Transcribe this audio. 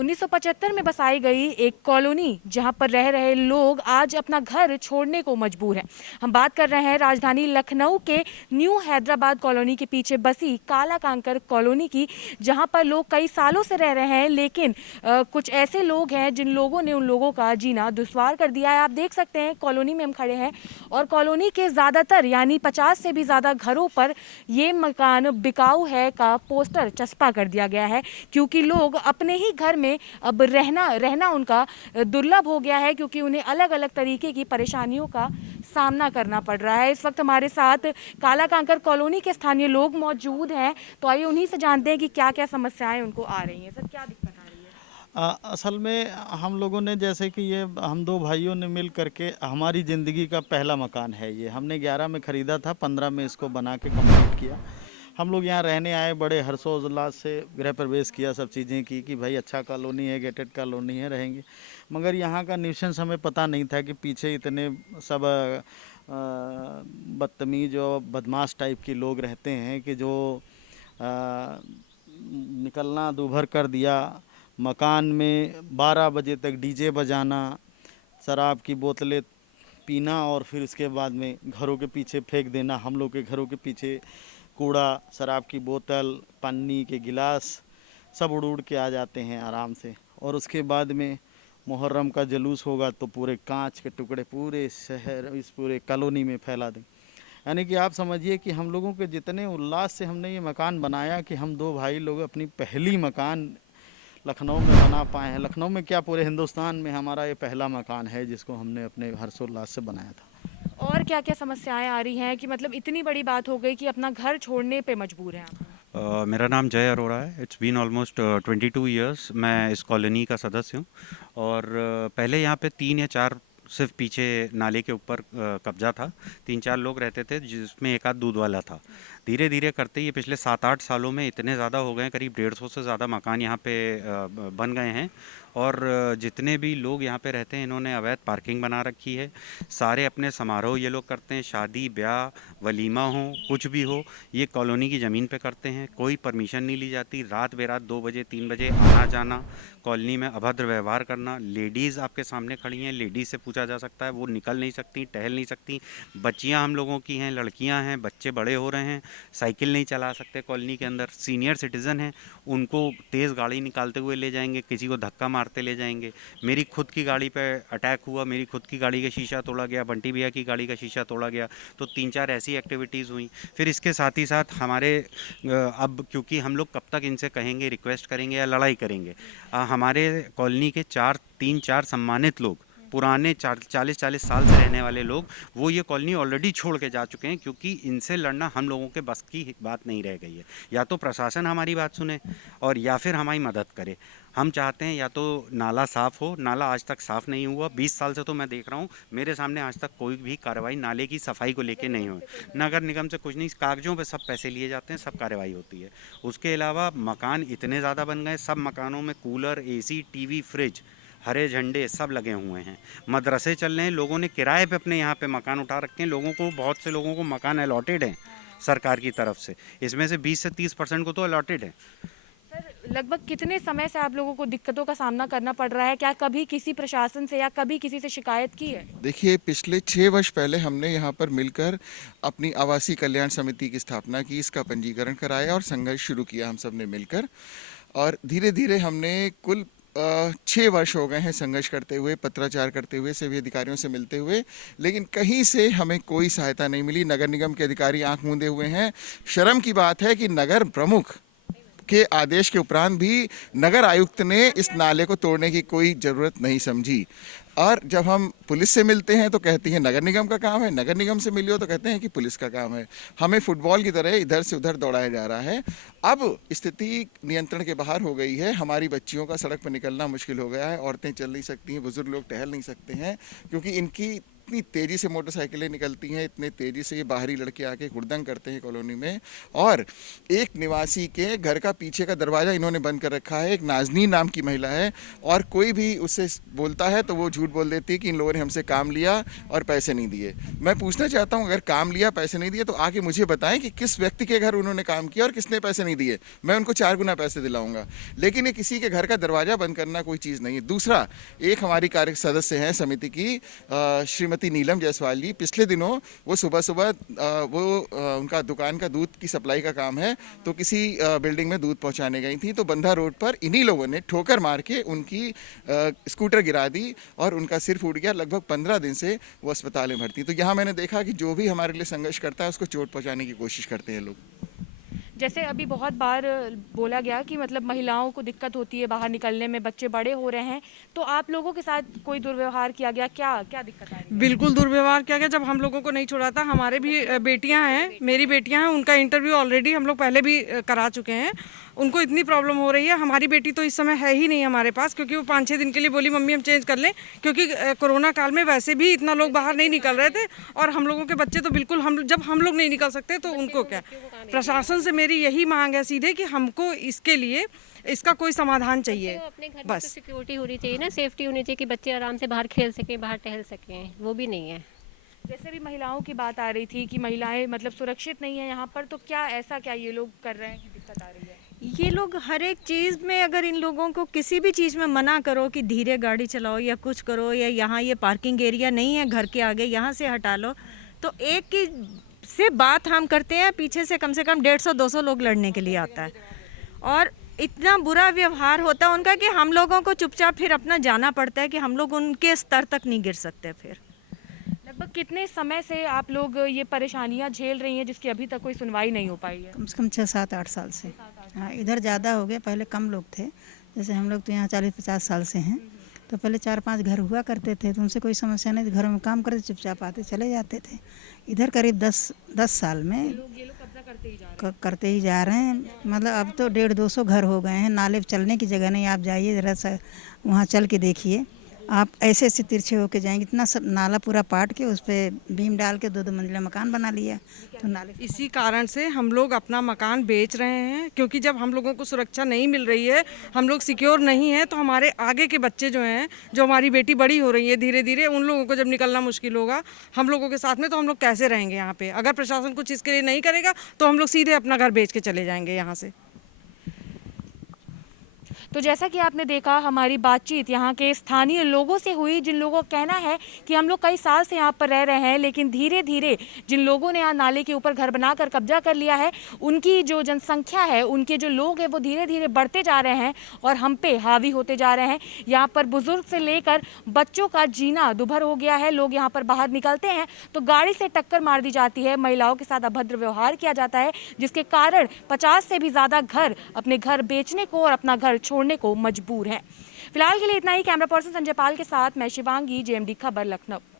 1975 में बसाई गई एक कॉलोनी जहां पर रह रहे लोग आज अपना घर छोड़ने को मजबूर हैं। हम बात कर रहे हैं राजधानी लखनऊ के न्यू हैदराबाद कॉलोनी के पीछे बसी काला कांकर कॉलोनी की, जहां पर लोग कई सालों से रह रहे हैं, लेकिन कुछ ऐसे लोग हैं जिन लोगों ने उन लोगों का जीना दुश्वार कर दिया है। आप देख सकते हैं कॉलोनी में हम खड़े हैं और कॉलोनी के ज़्यादातर यानी 50 से भी ज़्यादा घरों पर ये मकान बिकाऊ है का पोस्टर चस्पा कर दिया गया है, क्योंकि लोग अपने ही घर में अब रहना रहना उनका दुर्लभ हो गया है, क्योंकि उन्हें अलग अलग तरीके की परेशानियों का सामना करना पड़ रहा है। इस वक्त हमारे साथ काला कांकर कॉलोनी के स्थानीय लोग मौजूद हैं, तो आइए उन्हीं से जानते हैं कि क्या क्या समस्याएं उनको आ रही हैं। सर, क्या दिक्कत आ रही है? असल में हम लोगों ने जैसे कि ये हम दो भाइयों ने मिल करके हमारी ज़िंदगी का पहला मकान है ये। हमने 11 में ख़रीदा था, 15 में इसको बना के कंप्लीट किया। हम लोग यहाँ रहने आए, बड़े हर्षोल्लास से गृह प्रवेश किया, सब चीज़ें की कि भाई अच्छा कॉलोनी है, गेटेड कॉलोनी है, रहेंगे। मगर यहाँ का न्यूसेंस हमें पता नहीं था कि पीछे इतने सब बदतमीज और बदमाश टाइप के लोग रहते हैं कि जो निकलना दूभर कर दिया। मकान में 12 बजे तक डीजे बजाना, शराब की बोतलें पीना और फिर उसके बाद में घरों के पीछे फेंक देना। हम लोग के घरों के पीछे कूड़ा, शराब की बोतल, पन्नी के गिलास सब उड़ उड़ के आ जाते हैं आराम से। और उसके बाद में मुहर्रम का जुलूस होगा तो पूरे कांच के टुकड़े पूरे शहर, इस पूरे कॉलोनी में फैला दें। यानी कि आप समझिए कि हम लोगों के जितने उल्लास से हमने ये मकान बनाया कि हम दो भाई लोग अपनी पहली मकान लखनऊ में बना पाए हैं। लखनऊ में क्या, पूरे हिंदुस्तान में हमारा ये पहला मकान है जिसको हमने अपने हर्षोल्लास से बनाया था। और क्या क्या समस्याएं आ रही हैं कि मतलब इतनी बड़ी बात हो गई कि अपना घर छोड़ने पे मजबूर हैं आप? मेरा नाम जय अरोड़ा है। इट्स बीन ऑलमोस्ट 22 इयर्स मैं इस कॉलोनी का सदस्य हूँ। और पहले यहाँ पे 3 या 4 सिर्फ पीछे नाले के ऊपर कब्जा था। 3-4 लोग रहते थे जिसमें एक आध दूध वाला था। धीरे धीरे करते ये पिछले 7-8 सालों में इतने ज़्यादा हो गए, करीब 150 से ज़्यादा मकान यहाँ पे बन गए हैं। और जितने भी लोग यहाँ पे रहते हैं इन्होंने अवैध पार्किंग बना रखी है। सारे अपने समारोह ये लोग करते हैं, शादी ब्याह वलीमा हो कुछ भी हो ये कॉलोनी की ज़मीन पे करते हैं। कोई परमिशन नहीं ली जाती। रात बेरात 2 बजे 3 बजे आना जाना, कॉलोनी में अभद्र व्यवहार करना। लेडीज़ आपके सामने खड़ी हैं, लेडीज़ से पूछा जा सकता है, वो निकल नहीं सकती, टहल नहीं सकती। बच्चियां हम लोगों की हैं, लड़कियां हैं, बच्चे बड़े हो रहे हैं, साइकिल नहीं चला सकते कॉलोनी के अंदर। सीनियर सिटीज़न हैं, उनको तेज़ गाड़ी निकालते हुए ले जाएंगे, किसी को धक्का मारते ले जाएंगे। मेरी खुद की गाड़ी पे अटैक हुआ, मेरी खुद की गाड़ी का शीशा तोड़ा गया, बंटी भैया की गाड़ी का शीशा तोड़ा गया। तो 3-4 ऐसी एक्टिविटीज़ हुई। फिर इसके साथ ही साथ हमारे अब क्योंकि हम लोग कब तक इनसे कहेंगे, रिक्वेस्ट करेंगे या लड़ाई करेंगे। हमारे कॉलोनी के 3-4 सम्मानित लोग, पुराने 40-40 साल से रहने वाले लोग, वो ये कॉलोनी ऑलरेडी छोड़ के जा चुके हैं, क्योंकि इनसे लड़ना हम लोगों के बस की बात नहीं रह गई है। या तो प्रशासन हमारी बात सुने और या फिर हमारी मदद करे। हम चाहते हैं या तो नाला साफ़ हो। नाला आज तक साफ़ नहीं हुआ। 20 साल से तो मैं देख रहा हूँ, मेरे सामने आज तक कोई भी कार्रवाई नाले की सफाई को लेके नहीं हुई। नगर निगम से कुछ नहीं, कागजों पे सब पैसे लिए जाते हैं, सब कार्रवाई होती है। उसके अलावा मकान इतने ज़्यादा बन गए, सब मकानों में कूलर, एसी, टीवी, फ्रिज, हरे झंडे सब लगे हुए हैं। मदरसे चल रहे हैं, लोगों ने किराए पे अपने यहाँ पे मकान उठा रखे हैं। लोगों को, बहुत से लोगों को मकान अलॉटेड हैं सरकार की तरफ से। इसमें से 20 से 30% को तो अलॉटेड है। सर, लगभग कितने समय से आप लोगों को दिक्कतों का सामना करना पड़ रहा है? क्या कभी किसी प्रशासन से या कभी किसी से शिकायत की है? देखिए, पिछले 6 वर्ष पहले हमने यहाँ पर मिलकर अपनी आवासीय कल्याण समिति की स्थापना की, इसका पंजीकरण कराया और संघर्ष शुरू किया हम सब ने मिलकर। और धीरे धीरे हमने कुल 6 वर्ष हो गए हैं संघर्ष करते हुए, पत्राचार करते हुए, सभी अधिकारियों से मिलते हुए, लेकिन कहीं से हमें कोई सहायता नहीं मिली। नगर निगम के अधिकारी आंख मूंदे हुए हैं। शर्म की बात है कि नगर प्रमुख के आदेश के उपरांत भी नगर आयुक्त ने इस नाले को तोड़ने की कोई ज़रूरत नहीं समझी। और जब हम पुलिस से मिलते हैं तो कहती है नगर निगम का काम है, नगर निगम से मिलियो तो कहते हैं कि पुलिस का काम है। हमें फुटबॉल की तरह इधर से उधर दौड़ाया जा रहा है। अब स्थिति नियंत्रण के बाहर हो गई है। हमारी बच्चियों का सड़क पर निकलना मुश्किल हो गया है। औरतें चल नहीं सकती हैं, बुजुर्ग लोग टहल नहीं सकते हैं, क्योंकि इनकी इतनी तेज़ी से मोटरसाइकिलें निकलती हैं, इतने तेज़ी से ये बाहरी लड़के आके हुड़दंग करते हैं कॉलोनी में। और एक निवासी के घर का पीछे का दरवाज़ा इन्होंने बंद कर रखा है, एक नाज़नीन नाम की महिला है, और कोई भी उससे बोलता है तो वो झूठ बोल देती है कि इन लोगों ने हमसे काम लिया और पैसे नहीं दिए। मैं पूछना चाहता हूँ, अगर काम लिया पैसे नहीं दिए तो आके मुझे बताएं कि किस व्यक्ति के घर उन्होंने काम किया और किसने पैसे नहीं दिए, मैं उनको 4 गुना पैसे दिलाऊंगा। लेकिन ये किसी के घर का दरवाज़ा बंद करना कोई चीज़ नहीं है। दूसरा, एक हमारी कार्य सदस्य हैं समिति की श्रीमती नीलम जायसवाल जी, पिछले दिनों वो सुबह सुबह उनका दुकान का दूध की सप्लाई का काम है, तो किसी बिल्डिंग में दूध पहुंचाने गई थी, तो बंधा रोड पर इन्हीं लोगों ने ठोकर मार के उनकी स्कूटर गिरा दी और उनका सिर फूट गया। लगभग 15 दिन से वो अस्पताल में भर्ती। तो यहाँ मैंने देखा कि जो भी हमारे लिए संघर्ष करता है उसको चोट पहुंचाने की कोशिश करते हैं लोग। जैसे अभी बहुत बार बोला गया कि मतलब महिलाओं को दिक्कत होती है बाहर निकलने में, बच्चे बड़े हो रहे हैं, तो आप लोगों के साथ कोई दुर्व्यवहार किया गया, क्या क्या दिक्कत आ रही है? बिल्कुल दुर्व्यवहार किया गया। जब हम लोगों को नहीं छोड़ा था, हमारे भी बेटियां हैं, मेरी बेटियां हैं, उनका इंटरव्यू ऑलरेडी हम लोग पहले भी करा चुके हैं। उनको इतनी प्रॉब्लम हो रही है। हमारी बेटी तो इस समय है ही नहीं हमारे पास, क्योंकि वो 5-6 दिन के लिए बोली मम्मी हम चेंज कर लें, क्योंकि कोरोना काल में वैसे भी इतना लोग बाहर नहीं निकल रहे थे, और हम लोगों के बच्चे तो बिल्कुल, जब हम लोग नहीं निकल सकते तो उनको क्या। प्रशासन से मेरी यही मांग है सीधे कि हमको इसके लिए इसका कोई समाधान चाहिए। अपने घर में बस तो सिक्योरिटी होनी चाहिए ना, सेफ्टी होनी चाहिए कि बच्चे आराम से बाहर खेल सकें, बाहर टहल सकें, वो भी नहीं है। जैसे भी महिलाओं की बात आ रही थी कि महिलाएं मतलब सुरक्षित नहीं है यहाँ पर, तो क्या ऐसा क्या ये लोग कर रहे हैं कि दिक्कत आ रही है? ये लोग हर एक चीज़ में, अगर इन लोगों को किसी भी चीज़ में मना करो कि धीरे गाड़ी चलाओ या कुछ करो, या यहाँ ये पार्किंग एरिया नहीं है घर के आगे, यहाँ से हटा लो, तो एक की से बात हम करते हैं, पीछे से कम 150-200 लोग लड़ने के लिए आता है, और इतना बुरा व्यवहार होता है उनका कि हम लोगों को चुपचाप फिर अपना जाना पड़ता है कि हम लोग उनके स्तर तक नहीं गिर सकते। फिर लगभग कितने समय से आप लोग ये परेशानियां झेल रही हैं जिसकी अभी तक कोई सुनवाई नहीं हो पाई है? कम से कम 6-7-8 साल से। हाँ, इधर ज़्यादा हो गया, पहले कम लोग थे। जैसे हम लोग तो यहाँ 40-50 साल से हैं, तो पहले 4-5 घर हुआ करते थे, तो उनसे कोई समस्या नहीं थी, घरों में काम करते चुपचाप आते चले जाते थे। इधर करीब 10 साल में ये लोग कब्जा करते ही जा रहे हैं। मतलब अब तो 150-200 घर हो गए हैं, नाले चलने की जगह नहीं। आप जाइए ज़रा सा वहाँ चल के देखिए, आप ऐसे ऐसे तिरछे होके जाएंगे, इतना सब नाला पूरा पाट के उस पर बीम डाल के 2-2 मंजिला मकान बना लिया। तो नाले इसी कारण से हम लोग अपना मकान बेच रहे हैं, क्योंकि जब हम लोगों को सुरक्षा नहीं मिल रही है, हम लोग सिक्योर नहीं है, तो हमारे आगे के बच्चे जो हैं, जो हमारी बेटी बड़ी हो रही है धीरे धीरे, उन लोगों को जब निकलना मुश्किल होगा हम लोगों के साथ में, तो हम लोग कैसे रहेंगे यहाँ पे? अगर प्रशासन कुछ इसके लिए नहीं करेगा तो हम लोग सीधे अपना घर बेच के चले जाएंगे यहाँ से। तो जैसा कि आपने देखा, हमारी बातचीत यहाँ के स्थानीय लोगों से हुई, जिन लोगों का कहना है कि हम लोग कई साल से यहाँ पर रह रहे हैं, लेकिन धीरे धीरे जिन लोगों ने यहाँ नाले के ऊपर घर बनाकर कब्जा कर लिया है, उनकी जो जनसंख्या है, उनके जो लोग हैं, वो धीरे धीरे बढ़ते जा रहे हैं और हम पे हावी होते जा रहे हैं। यहाँ पर बुजुर्ग से लेकर बच्चों का जीना दुभर हो गया है। लोग यहाँ पर बाहर निकलते हैं तो गाड़ी से टक्कर मार दी जाती है, महिलाओं के साथ अभद्र व्यवहार किया जाता है, जिसके कारण 50 से भी ज़्यादा घर अपने घर बेचने को और अपना घर छोड़ने को मजबूर हैं। फिलहाल के लिए इतना ही। कैमरा पर्सन संजय पाल के साथ मैं शिवांगी, JMD खबर, लखनऊ।